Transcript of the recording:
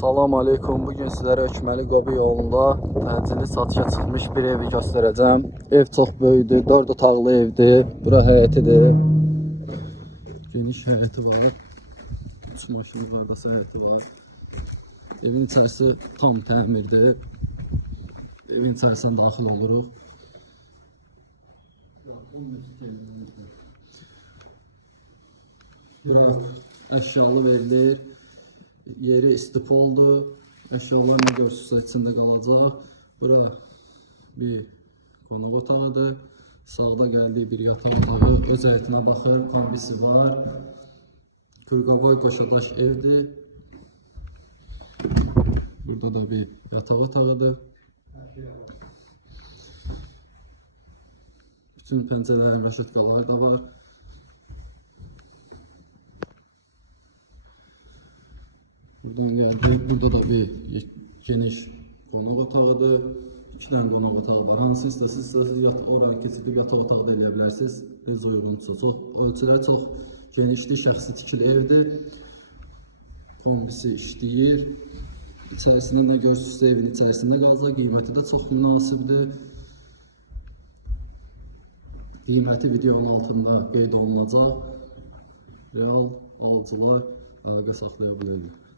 Salam aleykum. Bu gün sizlərə Ökməli Qobi yolunda təcili satışa çıxmış bir evi göstərəcəm. Ev çox böyükdür, 4 otaqlı evdir. Bura həyətidir. Geniş həyəti var. Üç maşınlar da həyəti var. Evin içərisi tam təmirdir. Evin içərisinə daxil oluruq. Bura əşyalı verilir. Yeri istipoldur. Əşyalar nə görürsünüzsə içində qalacaq. Bura bir qonaq otağıdır. Sağda gəldiyi bir yataq otağı. Öz həyətinə baxır. Kombisi var. Kırqavoy Qoşadaş evdir. Burada da bir yataq otağıdır. Bütün pəncərələrin rəşatqaları da var. Buradan geldik. Burada da bir geniş qonaq otağıdır. İki dənə qonaq otağı var. Hansı istəsizsə yat oranı keçidib yataq otağı da eləyə bilərsiniz. Öz uyğunsa çox ölçüləri çox genişdir, şəxsi tikili evdir. Kombisi işləyir. İçərisindən də görürsünüz evin içərisində qalacaq. Qiyməti də çox münasibdir. Qiyməti videonun altında qeyd olunacaq. Real alıcılar əlaqə saxlaya bilərlər.